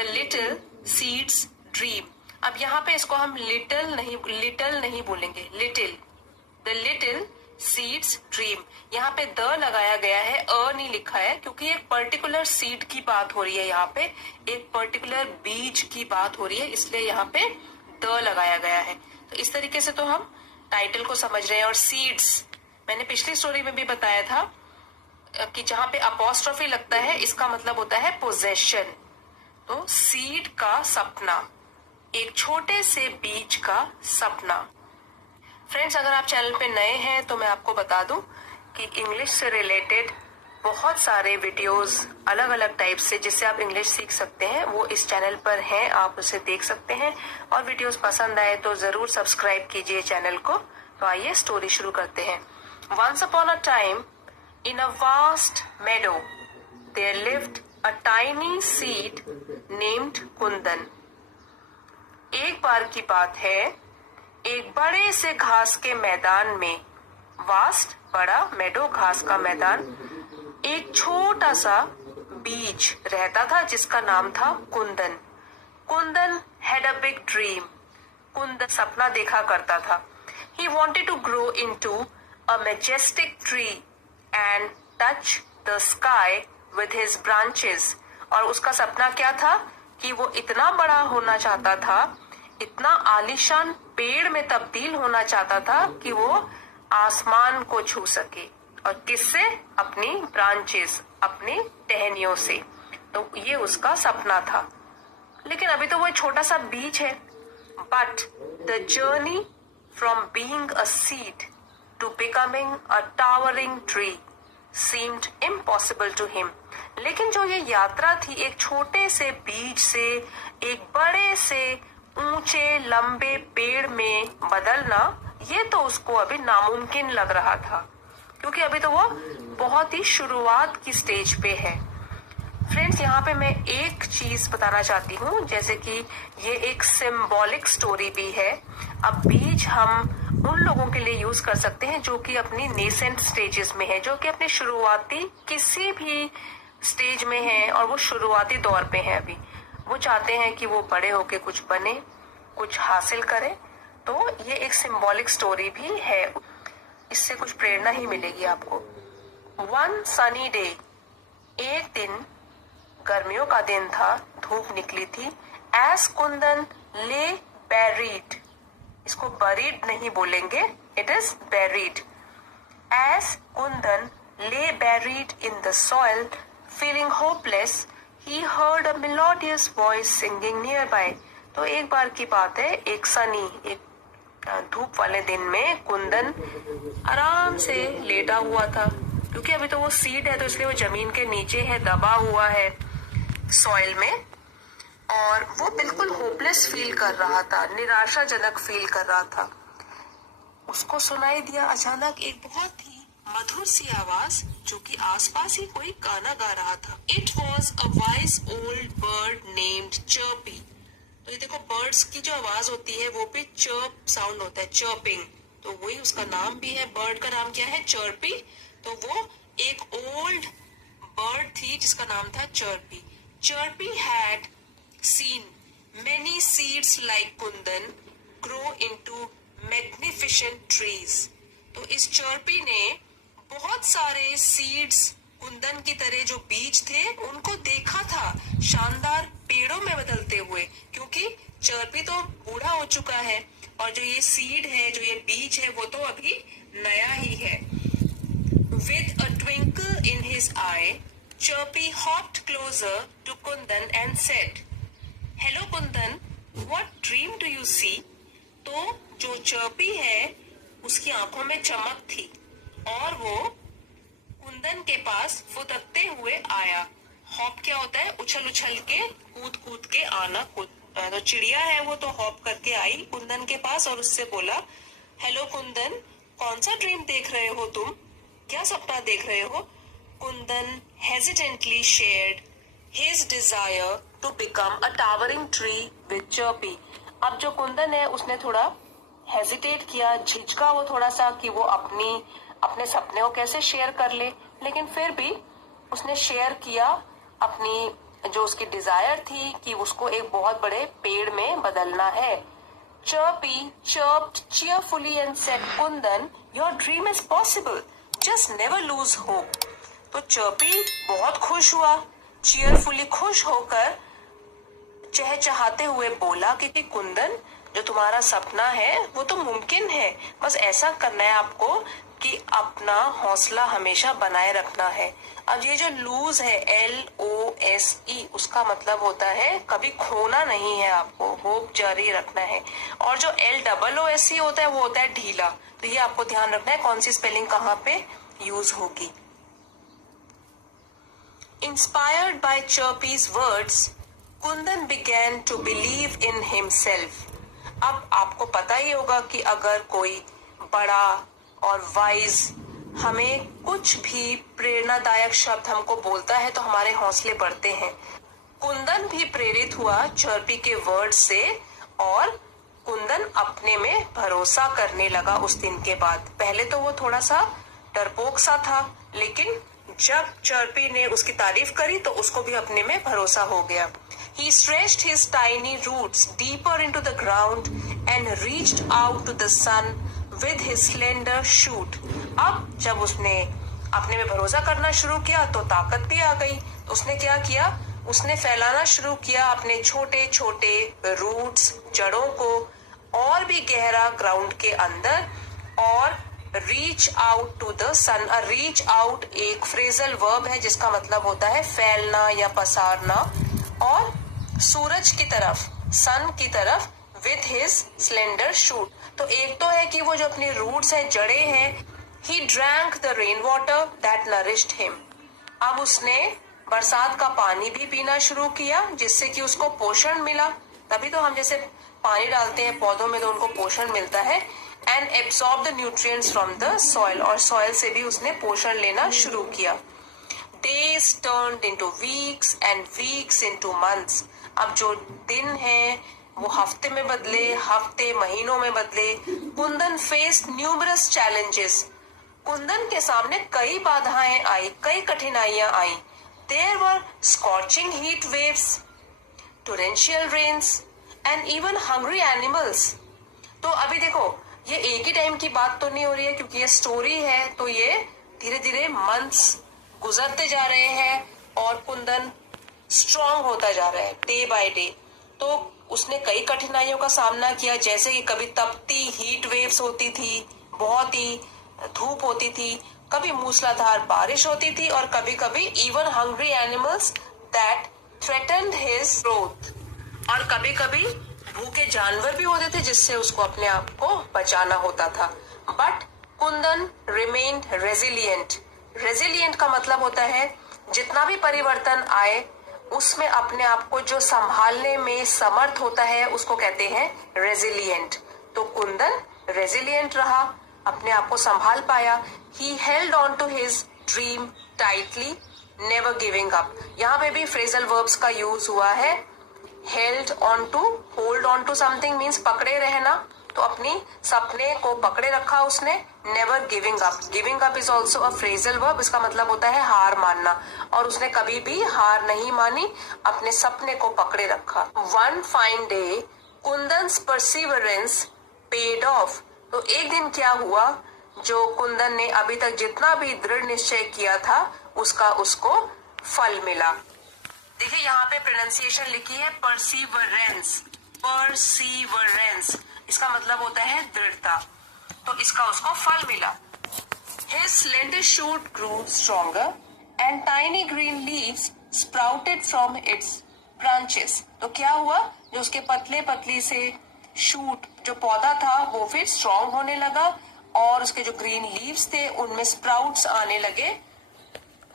The little seeds dream. अब यहाँ पे इसको हम लिटिल नहीं बोलेंगे, little, the little seeds dream. यहाँ पे द लगाया गया है, अ नहीं लिखा है, क्योंकि एक पर्टिकुलर सीड की बात हो रही है, यहाँ पे एक पर्टिकुलर बीज की बात हो रही है, इसलिए यहाँ पे द लगाया गया है। तो इस तरीके से तो हम टाइटल को समझ रहे हैं। और सीड्स मैंने पिछली स्टोरी में भी बताया था कि जहां पे अपॉस्ट्रोफी लगता है इसका मतलब होता है पोजेशन। तो सीड का सपना, एक छोटे से बीज का सपना। फ्रेंड्स, अगर आप चैनल पे नए हैं तो मैं आपको बता दूं कि इंग्लिश से रिलेटेड बहुत सारे वीडियोस अलग अलग टाइप से जिससे आप इंग्लिश सीख सकते हैं वो इस चैनल पर हैं, आप उसे देख सकते हैं। और वीडियोस पसंद आए तो जरूर सब्सक्राइब कीजिए चैनल को। तो आइए स्टोरी शुरू करते हैं। Once upon a time in a vast meadow there lived a tiny seed named Kundan. एक बार की बात है, एक बड़े से घास के मैदान में, वास्ट बड़ा, मेडो घास का मैदान, एक छोटा सा बीज रहता था जिसका नाम था Kundan. Kundan had a big dream. Kundan सपना देखा करता था। He wanted to grow into a majestic tree and touch the sky with his branches। और उसका सपना क्या था कि वो इतना बड़ा होना चाहता था, इतना आलीशान पेड़ में तब्दील होना चाहता था कि वो आसमान को छू सके। और किससे? अपनी ब्रांचेस, अपनी टहनियों से। तो ये उसका सपना था। लेकिन अभी तो वो छोटा सा बीज है। But the journey from being a seed to becoming a towering tree seemed impossible to him। लेकिन जो ये यात्रा थी एक छोटे से बीज से एक बड़े से ऊंचे लंबे पेड़ में बदलना, ये तो उसको अभी नामुमकिन लग रहा था, क्योंकि अभी तो वो बहुत ही शुरुआत की स्टेज पे है। फ्रेंड्स, यहाँ पे मैं एक चीज बताना चाहती हूँ, जैसे कि ये एक सिंबॉलिक स्टोरी भी है। अब बीज हम उन लोगों के लिए यूज कर सकते हैं जो कि अपनी नेसेंट स्टेजेस में है, जो कि अपने शुरुआती किसी भी स्टेज में है और वो शुरुआती दौर पे है। अभी वो चाहते हैं कि वो बड़े होके कुछ बने, कुछ हासिल करें। तो ये एक सिंबॉलिक स्टोरी भी है, इससे कुछ प्रेरणा ही मिलेगी आपको। वन सनी डे, एक दिन गर्मियों का दिन था, धूप निकली थी। एज कुंदन ले बेरीड, इसको बरीड नहीं बोलेंगे, it is buried. As Kundan lay buried in the soil feeling hopeless he heard a melodious voice singing nearby. तो एक बार की बात है, एक सनी, एक धूप वाले दिन में कुंदन आराम से लेटा हुआ था, क्योंकि अभी तो वो सीड है तो इसलिए वो जमीन के नीचे है, दबा हुआ है सॉइल में। और वो बिल्कुल होपलेस फील कर रहा था, निराशाजनक फील कर रहा था। उसको सुनाई दिया अचानक एक बहुत ही मधुर सी आवाज, जो कि आसपास ही कोई गाना गा रहा था। It was a wise old bird named chirpy. तो ये देखो, बर्ड्स की जो आवाज होती है वो भी चर्प साउंड होता है, चर्पिंग। तो वही उसका नाम भी है, बर्ड का नाम क्या है? चर्पी। तो वो एक ओल्ड बर्ड थी जिसका नाम था chirpy. Chirpy had seen many seeds like kundan grow into magnificent trees। तो इस चर्पी ने बहुत सारे सीड्स कुंदन की तरह जो बीज थे उनको देखा था शानदार पेड़ों में बदलते हुए, क्योंकि चर्पी तो बूढ़ा हो चुका है और जो ये सीड है, जो ये बीज है, वो तो अभी नया ही है। With a twinkle in his eye, Chirpy hopped closer to Kundan and said, hello Kundan, what dream do you see? तो जो चर्पी है उसकी आंखों में चमक थी और वो कुंदन के पास फुदकते हुए आया। हॉप क्या होता है? उछल उछल के, कूद कूद के आना। तो चिड़िया है वो, तो हॉप करके आई कुंदन के पास और उससे बोला, हेलो कुंदन, कौन सा ड्रीम देख रहे हो तुम? क्या सपना देख रहे हो? Kundan hesitantly shared his desire to become a towering tree with Chirpy। अब जो कुंदन है उसने थोड़ा हेजिटेट किया, झिझका वो थोड़ा सा कि वो अपने सपने को कैसे शेयर कर ले, लेकिन फिर भी उसने शेयर किया अपनी जो उसकी डिजायर थी कि उसको एक बहुत बड़े पेड़ में बदलना है। Chirpy chirped cheerfully and said, Kundan, your dream is possible. Just never lose hope. तो Chirpy बहुत खुश हुआ, cheerfully खुश होकर चहचहाते हुए बोला कि कुंदन, जो तुम्हारा सपना है वो तो मुमकिन है, बस ऐसा करना है आपको कि अपना हौसला हमेशा बनाए रखना है। अब ये जो लूज है LOSE, उसका मतलब होता है कभी खोना नहीं है, आपको होप जारी रखना है। और जो LOOSE होता है वो होता है ढीला। तो ये आपको ध्यान रखना है कौन सी स्पेलिंग कहाँ पे यूज होगी। Inspired by Chirpy's words, Kundan began to believe in himself. अब आपको पता ही होगा कि अगर कोई बड़ा और वाइज हमें कुछ भी प्रेरणादायक शब्द हमको बोलता है तो हमारे हौसले बढ़ते हैं। कुंदन भी प्रेरित हुआ चर्पी के वर्ड से और कुंदन अपने में भरोसा करने लगा उस दिन के बाद। पहले तो वो थोड़ा सा डरपोक सा था, लेकिन जब चर्पी ने उसकी तारीफ करी तो उसको भी अपने में भरोसा हो गया। He stretched his tiny roots deeper into the ground and reached out to the sun with his slender shoot. अब जब उसने अपने में भरोसा करना शुरू किया तो ताकत भी आ गई। तो उसने क्या किया, उसने फैलाना शुरू किया अपने छोटे छोटे रूट्स, जड़ों को और भी गहरा ग्राउंड के अंदर, और reach out to the sun. Reach out एक फ्रेजल वर्ब है जिसका मतलब होता है फैलना या पसारना, और सूरज की तरफ, सन की तरफ, विथ हिज स्लेंडर शूट। तो एक तो है कि वो जो अपनी रूट्स है, जड़े हैं, he drank the rain water that nourished him. अब उसने बरसात का पानी भी पीना शुरू किया जिससे कि उसको पोषण मिला। तभी तो हम जैसे पानी डालते हैं पौधों में तो उनको पोषण मिलता है। And absorb the nutrients from the soil, और सॉइल से भी उसने पोषण लेना शुरू किया। Days turned into weeks and weeks into months. अब जो दिन है वो हफ्ते में बदले, हफ्ते महीनों में बदले। Kundan faced numerous challenges. Kundan के सामने कई बाधाएं आई, कई कठिनाइयां आई। There were scorching heat waves, torrential rains and even hungry animals. तो अभी देखो ये एक ही टाइम की बात तो नहीं हो रही है, क्योंकि ये स्टोरी है, तो ये धीरे धीरे मंथ्स गुजरते जा रहे हैं और कुंदन स्ट्रांग होता जा रहा है डे बाय डे। तो उसने कई कठिनाइयों का सामना किया, जैसे कि कभी तपती हीट वेव्स होती थी, बहुत ही धूप होती थी, कभी मूसलाधार बारिश होती थी, और कभी कभी even hungry animals that threatened his growth, और कभी कभी भूखे जानवर भी होते थे जिससे उसको अपने आप को बचाना होता था। But Kundan remained resilient. Resilient का मतलब होता है जितना भी परिवर्तन आए उसमें अपने आप को जो संभालने में समर्थ होता है उसको कहते हैं रेजिलियंट। तो कुंदन रेजिलियंट रहा, अपने आप को संभाल पाया। He held on to his dream tightly, never giving up. यहाँ पे भी फ्रेजल वर्ब्स का यूज हुआ है। Held on to, hold on to something means पकड़े रहना, तो अपनी सपने को पकड़े रखा उसने। Never giving up, giving up is also a phrasal verb, इसका मतलब होता है हार मानना, और उसने कभी भी हार नहीं मानी, अपने सपने को पकड़े रखा। One fine day Kundan's perseverance paid off. तो एक दिन क्या हुआ, जो कुंदन ने अभी तक जितना भी दृढ़ निश्चय किया था उसका उसको फल मिला। देखिए यहाँ पे प्रोनाउंसिएशन लिखी है परसिवरेंस, परसिवरेंस, इसका मतलब होता है दृढ़ता। तो इसका उसको फल मिला। His slender shoot grew stronger and tiny green leaves sprouted from its branches. तो क्या हुआ, जो उसके पतले पतली से शूट, जो पौधा था वो फिर स्ट्रॉन्ग होने लगा, और उसके जो ग्रीन लीव्स थे उनमें स्प्राउट्स आने लगे।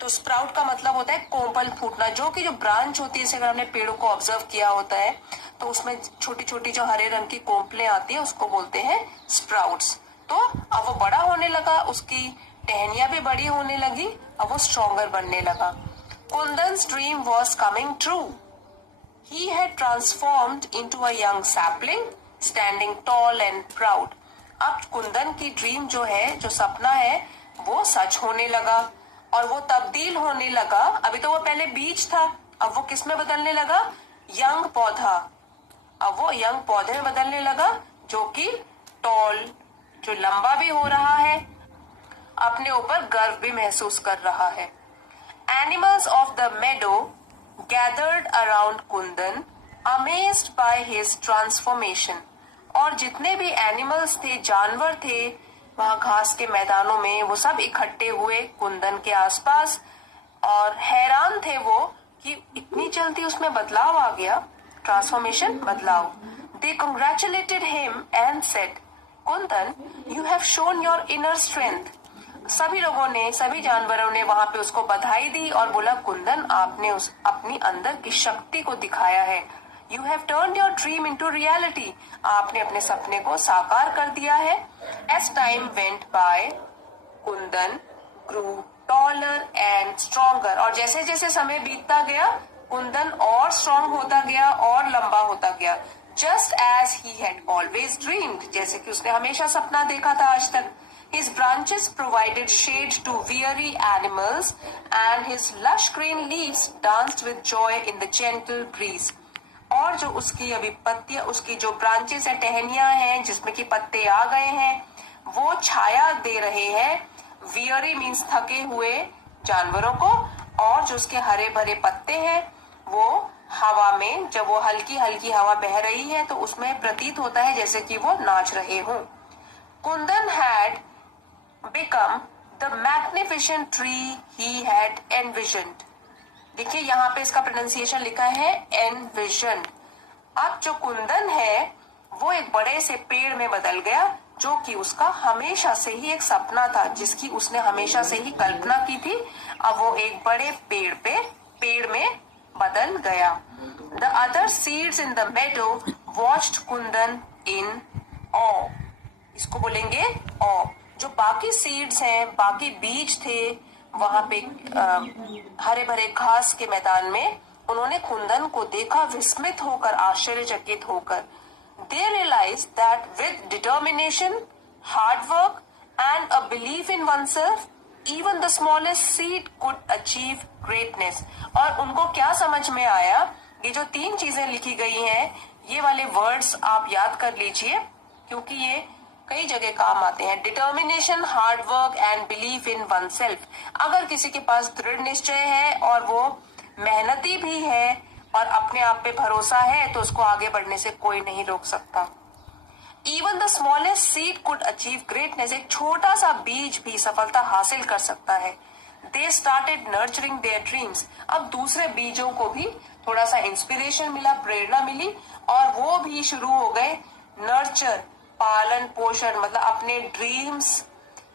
तो स्प्राउट का मतलब होता है कोंपल फूटना, जो कि जो ब्रांच होती है, जैसे अगर हमने पेड़ों को ऑब्जर्व किया होता है तो उसमें छोटी छोटी जो हरे रंग की कोंपलें आती है उसको बोलते हैं स्प्राउट्स। तो अब वो बड़ा होने लगा, उसकी टहनियां भी बड़ी होने लगी, अब वो स्ट्रॉन्गर बनने लगा। Kundan's dream was coming true. He had transformed into a young sapling standing tall and proud. अब कुंदन की ड्रीम जो है, जो सपना है, वो सच होने लगा और वो तब्दील होने लगा। अभी तो वो पहले बीज था, अब वो किस में बदलने लगा? यंग पौधा। अब वो यंग पौधे में बदलने लगा जो कि टॉल, जो लंबा भी हो रहा है, अपने ऊपर गर्व भी महसूस कर रहा है। Animals of the Medo gathered around Kundan amazed by his transformation. और जितने भी एनिमल्स थे, जानवर थे वहां घास के मैदानों में, वो सब इकट्ठे हुए कुंदन के आसपास और हैरान थे वो कि इतनी जल्दी उसमें बदलाव आ गया, ट्रांसफॉर्मेशन, बदलाव। They congratulated him and said, Kundan you have shown your inner strength. सभी लोगों ने, सभी जानवरों ने वहां पे उसको बधाई दी और बोला, कुंदन आपने उस अपनी अंदर की शक्ति को दिखाया है। You have turn your dream into reality. आपने अपने सपने को साकार कर दिया है। As time went by Kundan grew taller and stronger. और जैसे जैसे समय बीतता गया कुंदन और स्ट्रॉन्ग होता गया और लंबा होता गया। Just as he had always dreamed, जैसे कि उसने हमेशा सपना देखा था आज तक। His branches provided shade to weary animals and his lush green leaves danced with joy in the gentle breeze. और जो उसकी अभी पत्तियां, उसकी जो ब्रांचेस है, टहनियां हैं जिसमें कि पत्ते आ गए हैं, वो छाया दे रहे हैं वियरी मीन्स थके हुए जानवरों को। और जो उसके हरे भरे पत्ते हैं वो हवा में, जब वो हल्की हल्की हवा बह रही है तो उसमें प्रतीत होता है जैसे कि वो नाच रहे हों। Kundan had become the magnificent tree he had envisioned. देखिए यहाँ पे इसका प्रोनाउंसिएशन लिखा है एनविजन। अब जो कुंदन है वो एक बड़े से पेड़ में बदल गया जो कि उसका हमेशा से ही एक सपना था, जिसकी उसने हमेशा से ही कल्पना की थी। अब वो एक बड़े पेड़ में बदल गया। The other seeds in the meadow watched Kundan in awe. इसको बोलेंगे ऑ। जो बाकी सीड्स हैं, बाकी बीज थे वहां पे हरे भरे घास के मैदान में, उन्होंने कुंदन को देखा विस्मित होकर, आश्चर्यचकित होकर। They realized that with determination, hard work and a belief in oneself, even the smallest seed could achieve greatness. और उनको क्या समझ में आया, ये जो 3 चीजें लिखी गई हैं, ये वाले वर्ड्स आप याद कर लीजिए क्योंकि ये कई जगह काम आते हैं। Determination, hard work and belief in one self. अगर किसी के पास दृढ़ निश्चय है और वो मेहनती भी है और अपने आप पे भरोसा है तो उसको आगे बढ़ने से कोई नहीं रोक सकता। Even the smallest seed could achieve greatness. एक छोटा सा बीज भी सफलता हासिल कर सकता है। They started nurturing their dreams. अब दूसरे बीजों को भी थोड़ा सा इंस्पिरेशन मिला, प्रेरणा मिली और वो भी शुरू हो गए नर्चर, पालन पोषण, मतलब अपने ड्रीम्स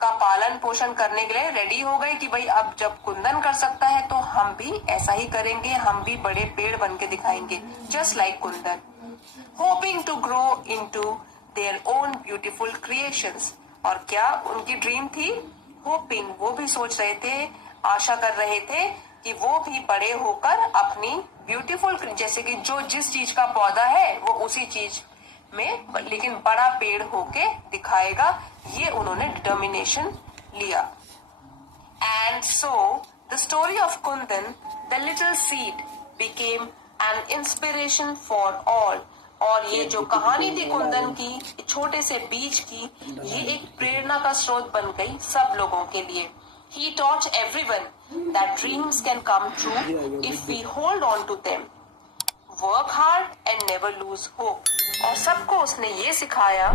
का पालन पोषण करने के लिए रेडी हो गए कि भाई अब जब कुंदन कर सकता है तो हम भी ऐसा ही करेंगे, हम भी बड़े पेड़ बन के दिखाएंगे, just like Kundan. Hoping to grow into their own beautiful creations. और क्या उनकी ड्रीम थी? होपिंग, वो भी सोच रहे थे, आशा कर रहे थे कि वो भी बड़े होकर अपनी ब्यूटीफुल, जैसे कि जो जिस चीज का पौधा है वो उसी चीज में लेकिन बड़ा पेड़ होके दिखाएगा, ये उन्होंने डिटर्मिनेशन लिया। And so the story of Kundan the little seed became an inspiration for all. और ये जो कहानी थी कुंदन की, छोटे से बीज की, ये एक प्रेरणा का स्रोत बन गई सब लोगों के लिए। He taught everyone that dreams can come true if we hold on to them. Work hard and never lose hope. और सबको उसने ये सिखाया